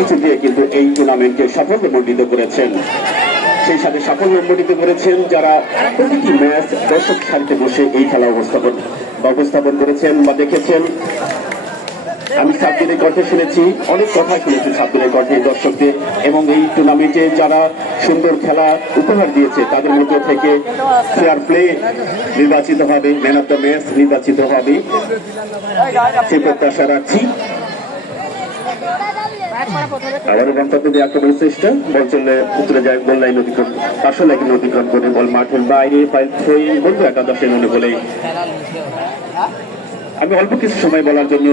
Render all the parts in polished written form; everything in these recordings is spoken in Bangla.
সবকিছু দিয়ে কিন্তু এই টুর্নামেন্টকে সাফল্যমণ্ডিত করেছেন। সেই সাথে সাফল্যমণ্ডিত করেছেন যারা প্রতিটি ম্যাচ দর্শক সারিতে বসে এই খেলা উপস্থাপন করেছেন বা দেখেছেন। আমি সাব্বিরের কণ্ঠে শুনেছি, অনেক কথা শুনেছি সাব্বিরের কণ্ঠে দর্শকদের, এবং এই টুর্নামেন্টে যারা সুন্দর খেলা উপহার দিয়েছে তাদের মধ্যে থেকে ফেয়ার প্লে নির্বাচিত হবে, ম্যান অফ দ্য ম্যাচ নির্বাচিত হবে, সে প্রত্যাশা রাখছি। আবারও গন্তব্যে আক্রমণের চেষ্টা, বল চললে উত্তরে যায় গোল লাইন অতিক্রম, আসল লাইন অতিক্রম করে বল মাঠের বাইরে বন্ধু একাদশের মনে বলে আমি অল্প কিছু সময় বলার জন্য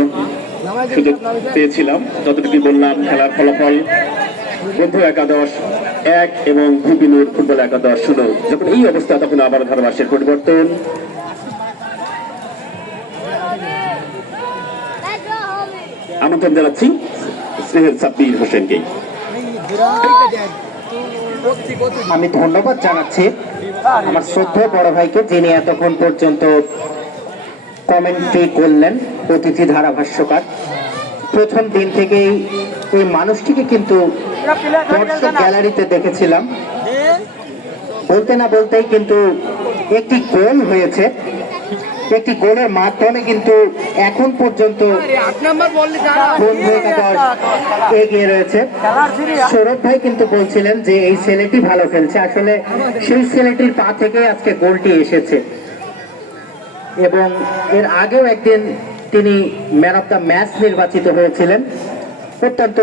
সুযোগ পেয়েছিলাম। যতটুকু বললাম খেলার ফলাফল বন্ধু একাদশ 1 এবং ভিবিনুর ফুটবল একাদশ 0। যখন এই অবস্থা তখন আবার ধারাভাষ্যের পরিবর্তন। আমন্ত্রণ জানাচ্ছি স্নেহের সাব্বির হোসেনকে। আমি ধন্যবাদ জানাচ্ছি আমার শ্রদ্ধেয় বড় ভাইকে, যিনি এতক্ষণ পর্যন্ত কমেন্ট্রি করলেন, অতিথি ধারাভাষ্যকার। প্রথম দিন থেকেই এই মানুষটিকে কিন্তু দর্শক গ্যালারিতে দেখেছিলাম, বলতে না বলতেই কিন্তু একটি গোল হয়েছে। একটি গোলের মাধ্যমে কিন্তু এখন পর্যন্ত বন্ধু একাদশ এগিয়ে রয়েছে। সৌরভ ভাই কিন্তু বলছিলেন যে এই ছেলেটি ভালো খেলছে, আসলে সেই ছেলেটির পা থেকে আজকে গোলটি এসেছে। এবং এর আগেও একদিন তিনি ম্যান অফ দ্য ম্যাচ নির্বাচিত হয়েছিলেন। অত্যন্ত